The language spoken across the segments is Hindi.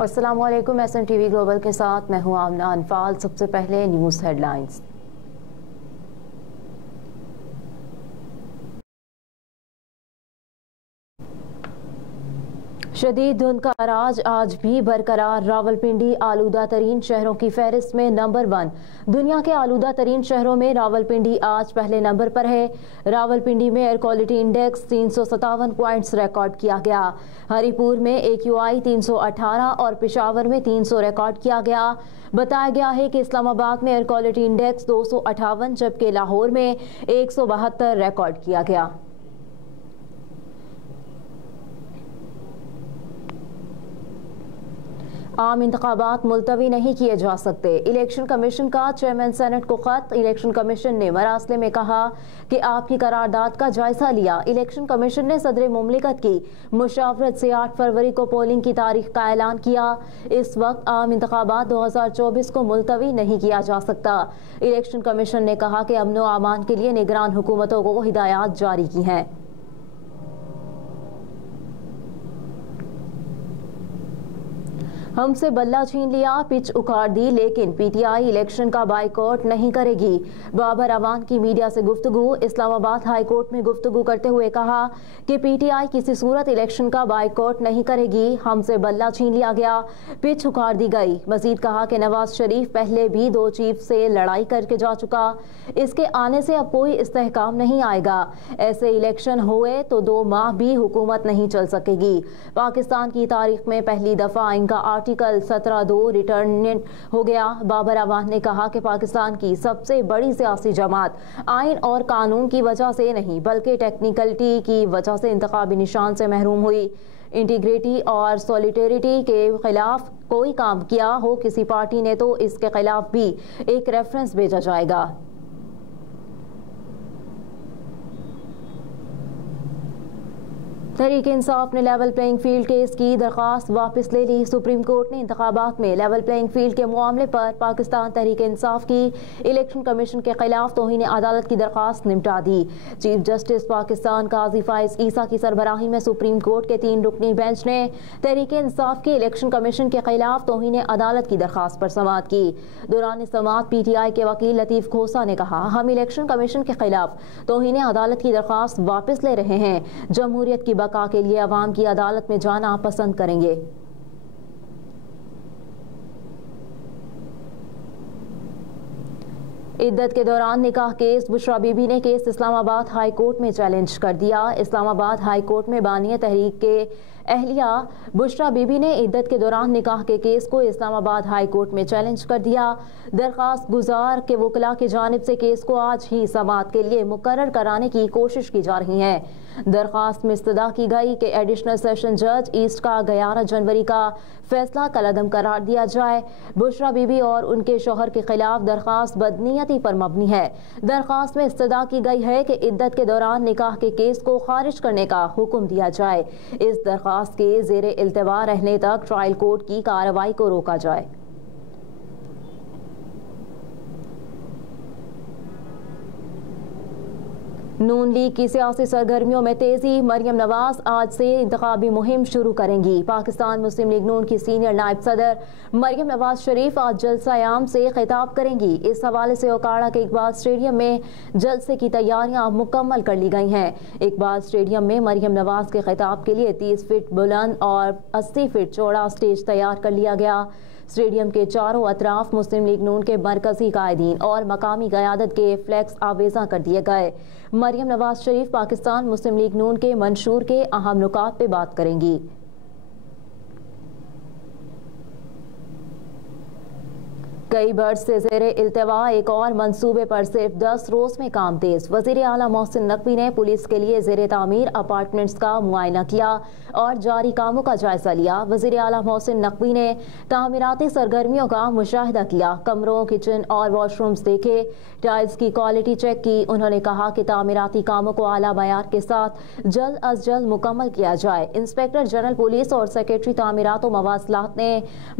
अस्सलामुअलैकुम। SMTV ग्लोबल के साथ मैं हूं आमना अनफाल। सबसे पहले न्यूज़ हेडलाइंस। शदीद धुंध का राज आज भी बरकरार। रावलपिंडी आलूदा तरीन शहरों की फहरिस्त में नंबर 1। दुनिया के आलूदा तरीन शहरों में रावलपिंडी आज पहले नंबर पर है। रावलपिंडी में air quality index 357 points record किया गया। हरिपुर में AQI 318 और पेशावर में 300 रिकॉर्ड किया गया। बताया गया है कि इस्लामाबाद में एयर क्वालिटी इंडेक्स 258 जबकि लाहौर में 172 रिकॉर्ड किया गया। आम इंतखाबात मुलतवी नहीं किए जा सकते। इलेक्शन कमीशन का चेयरमैन सेनेट को खत। इलेक्शन कमीशन ने मरासले में कहा कि आपकी करारदाद का जायजा लिया। इलेक्शन कमीशन ने सदर मुमलिकत की मुशावरत से 8 फरवरी को पोलिंग की तारीख का ऐलान किया। इस वक्त आम इंतखाबात 2024 को मुलतवी नहीं किया जा सकता। इलेक्शन कमीशन ने कहा कि अमन व अमान के लिए निगरान हुकूमतों को हिदायत जारी की हैं। हमसे बल्ला छीन लिया, पिच उखाड़ दी, लेकिन PTI इलेक्शन का बाइकआउट नहीं करेगी। बाबर अवान की मीडिया से गुफ्तगू। इस्लामाबाद हाई कोर्ट में गुफ्तगू करते हुए कहा कि PTI किसी सूरत इलेक्शन का बाइकआउट नहीं करेगी। हमसे बल्ला छीन लिया गया, पिच उखाड़ दी गई। मजीद कहा कि नवाज शरीफ पहले भी 2 चीफ से लड़ाई करके जा चुका। इसके आने से अब कोई इस्तेहकाम नहीं आएगा। ऐसे इलेक्शन हुए तो 2 माह भी हुकूमत नहीं चल सकेगी। पाकिस्तान की तारीख में पहली दफा इनका आर्टिकल 17(2) रिटर्न हो गया। बाबर अवान ने कहा कि पाकिस्तान की सबसे बड़ी सियासी जमात आइन और कानून की वजह से नहीं बल्कि टेक्निकलिटी की वजह से इंतखाबी निशान से महरूम हुई। इंटीग्रिटी और सॉलिटेरिटी के खिलाफ कोई काम किया हो किसी पार्टी ने तो इसके खिलाफ भी एक रेफरेंस भेजा जाएगा। तहरीक इंसाफ ने लेवल प्लेइंग फील्ड केस की दरख्वास्त वापस ले ली। सुप्रीम कोर्ट ने इंतखाबात में लेवल प्लेइंग फील्ड के मामले पर पाकिस्तान तहरीक इंसाफ की इलेक्शन कमीशन के खिलाफ तौहीन अदालत की दरख्वास्त निपटा दी। चीफ जस्टिस पाकिस्तान काजी फाइज ईसा की सरबराही में सुप्रीम कोर्ट के 3 रुकनी बेंच ने तहरीक इंसाफ के इलेक्शन कमीशन के खिलाफ तौहीन अदालत की दरख्वास्त पर समाअत की। दौरान समाअत PTI के वकील लतीफ खोसा ने कहा, हम इलेक्शन कमीशन के खिलाफ तौहीन अदालत की दरख्वास्त वापस ले रहे हैं। जमहूरियत की बका के लिए अवाम की अदालत में जाना पसंद करेंगे। इद्दत के दौरान निकाह केस। बुशरा बीबी ने केस इस्लामाबाद हाई कोर्ट में चैलेंज कर दिया। इस्लामाबाद हाई कोर्ट में बानिया तहरीक के अहलिया बुशरा बीबी ने इद्दत के दौरान निकाह के केस को इस्लामाबाद हाई कोर्ट में चैलेंज कर दिया। दरख्वास्त गुजार के वकला की जानिब से केस को आज ही समाअत के लिए मुकर्रर कराने की कोशिश की जा रही है। दरख्वास्त में इस्तदा की गई कि एडिशनल सेशन जज ईस्ट का 11 जनवरी का फैसला कलअदम करार दिया जाए। बुशरा बीबी और उनके शौहर के खिलाफ दरख्वास्त बदनीयती पर मबनी है। दरख्वास्त में इस्तदा की गई है कि इद्दत के दौरान निकाह के केस को खारिज करने का हुक्म दिया जाए। इस दरख्वास्त के ज़ेरे इल्तवा रहने तक ट्रायल कोर्ट की कार्रवाई को रोका जाए। नून लीग की सियासी सरगर्मियों में तेजी। मरियम नवाज आज से इंतखाबी मुहिम शुरू करेंगी। पाकिस्तान मुस्लिम लीग नून की सीनियर नायब सदर मरियम नवाज शरीफ आज जलसा-ए-आम से खिताब करेंगी। इस हवाले से ओकाड़ा के इकबाल स्टेडियम में जलसे की तैयारियां मुकम्मल कर ली गई हैं। इकबाल स्टेडियम में मरियम नवाज के खिताब के लिए 30 फीट बुलंद और 80 फीट चौड़ा स्टेज तैयार कर लिया गया। स्टेडियम के चारों अतराफ मुस्लिम लीग नून के मरकजी कायदीन और मकामी क़यादत के फ्लैक्स आवेज़ा कर दिए गए। मरियम नवाज शरीफ पाकिस्तान मुस्लिम लीग नून के मंशूर के अहम नुकात पे बात करेंगी। कई बर्ड्स से ज़ेरे इल्तवा। एक और मंसूबे पर सिर्फ 10 रोज में काम तेज। वज़ीर आला मोहसिन नकवी ने पुलिस के लिए ज़ेरे तामीर अपार्टमेंट्स का मुआयना किया और जारी कामों का जायजा लिया। वज़ीर आला मोहसिन नकवी ने तामीराती सरगर्मियों का मुशाहिदा किया, कमरों, किचन और वॉशरूम्स देखे, टाइल्स की क्वालिटी चेक की। उन्होंने कहा कि तामीराती कामों को आला मयार के साथ जल्द अज जल्द मुकम्मल किया जाए। इंस्पेक्टर जनरल पुलिस और सेक्रेटरी तामीरात व मवासलात ने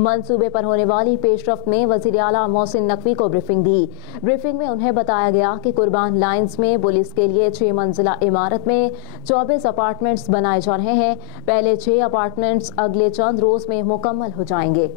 मंसूबे पर होने वाली पेशरफ्त में वज़ीर वज़ीर-ए-आला मोहसिन नकवी को ब्रीफिंग दी। ब्रीफिंग में उन्हें बताया गया कि कुर्बान लाइन्स में पुलिस के लिए 6 मंजिला इमारत में 24 अपार्टमेंट्स बनाए जा रहे हैं। पहले 6 अपार्टमेंट्स अगले चंद रोज में मुकम्मल हो जाएंगे।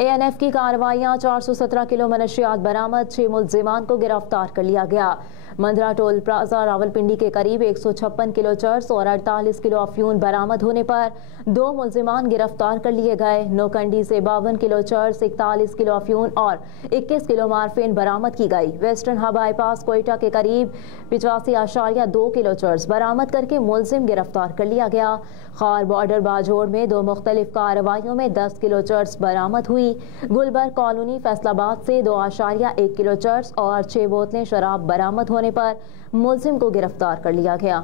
ANF की कार्रवाइयां 417 किलो मनशियात बरामद, 6 मुल्जिमान को गिरफ्तार कर लिया गया। मंदरा टोल प्लाजा रावलपिंडी के करीब 156 किलो चर्स और 48 किलो अफ्यून बरामद होने पर 2 मुल्जिमान गिरफ्तार कर लिए गए। नोकंडी से 52 किलो चर्स, 41 किलो अफ्यून और 21 किलो मार्फिन बरामद की गई। वेस्टर्न हब बाईपास कोयटा के करीब 85.2 किलो चर्स बरामद करके मुल्जिम गिरफ्तार कर लिया गया। खार बॉर्डर बाजोड़ में 2 मुख्तलिफ कार्रवाइयों में 10 किलो चर्स बरामद हुई। गुलबर्ग कॉलोनी फैसलाबाद से 2.1 किलो चर्स और 6 बोतलें शराब बरामद होने पर मुल्जिम को गिरफ्तार कर लिया गया।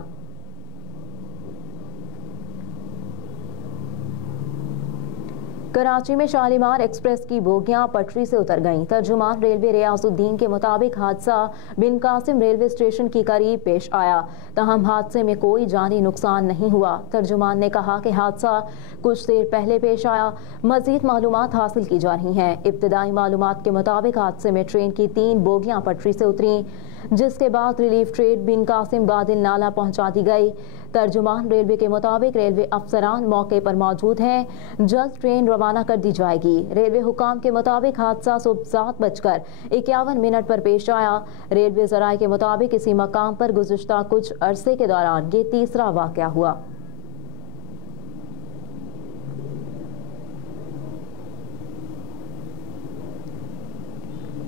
कराची में शालीमार एक्सप्रेस की बोगियां पटरी से उतर गईं। तर्जुमान रेलवे रियासुद्दीन के मुताबिक हादसा बिन कासिम रेलवे स्टेशन के करीब पेश आया, तहम हादसे में कोई जानी नुकसान नहीं हुआ। तर्जुमान ने कहा कि हादसा कुछ देर पहले पेश आया, मजीद मालूमात हासिल की जा रही हैं। इब्तदाई मालूमात के मुताबिक हादसे में ट्रेन की 3 बोगियां पटरी से उतरी, जिसके बाद रिलीफ ट्रेन बिन कासिम गादिल नाला पहुंचा दी गई। तर्जुमान रेलवे के मुताबिक रेलवे अफसरान मौके पर मौजूद हैं, जल्द ट्रेन रवाना कर दी जाएगी। रेलवे हुकाम के मुताबिक हादसा सुबह 7:51 पर पेश आया। रेलवे ज़राए के मुताबिक इसी मकाम पर गुज़िश्ता कुछ अरसे के दौरान ये तीसरा वाक़या हुआ।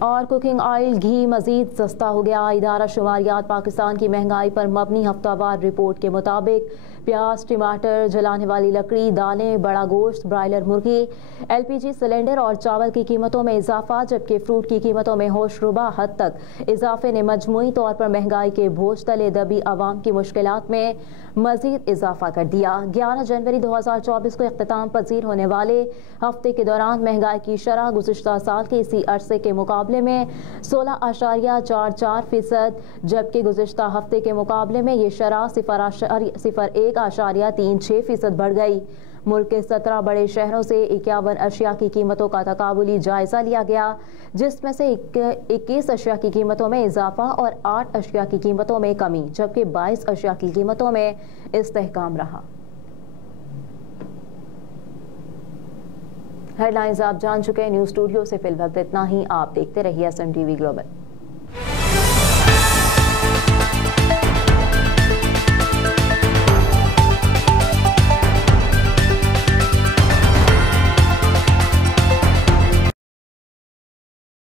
और कुकिंग ऑयल घी मजीद सस्ता हो गया। इदारा शुमारियात पाकिस्तान की महंगाई पर मबनी हफ्तावार रिपोर्ट के मुताबिक प्याज, टमाटर, जलाने वाली लकड़ी, दालें, बड़ा गोश्त, ब्रायलर मुर्गी, LPG सिलेंडर और चावल की कीमतों में इजाफा, जबकि फ्रूट की कीमतों में होशरुबा हद तक इजाफे ने मजमूई तौर पर महंगाई के बोझ तले दबी आवाम की मुश्किलात में मजीद इजाफा कर दिया। 11 जनवरी 2024 को इख्तिताम पजीर होने वाले हफ्ते के दौरान महंगाई की शरह गुज़िश्ता साल के इसी अरसे के मुकाबले में 16.44%, जबकि गुज़िश्ता हफ्ते के मुकाबले में ये शरह 0.136% बढ़ गई। मुल्क के 17 बड़े शहरों से 51 अशिया की कीमतों का तकाबुली जायजा लिया गया, जिसमें से 21 अशिया की कीमतों में इजाफा और 8 अशिया की कीमतों में कमी, जबकि 22 अशिया की कीमतों में इस्तेहकाम रहा। हेडलाइंस आप जान चुके हैं। न्यूज़ स्टूडियो से फिल वक्त इतना ही। आप देखते रहिए SMTV ग्लोबल।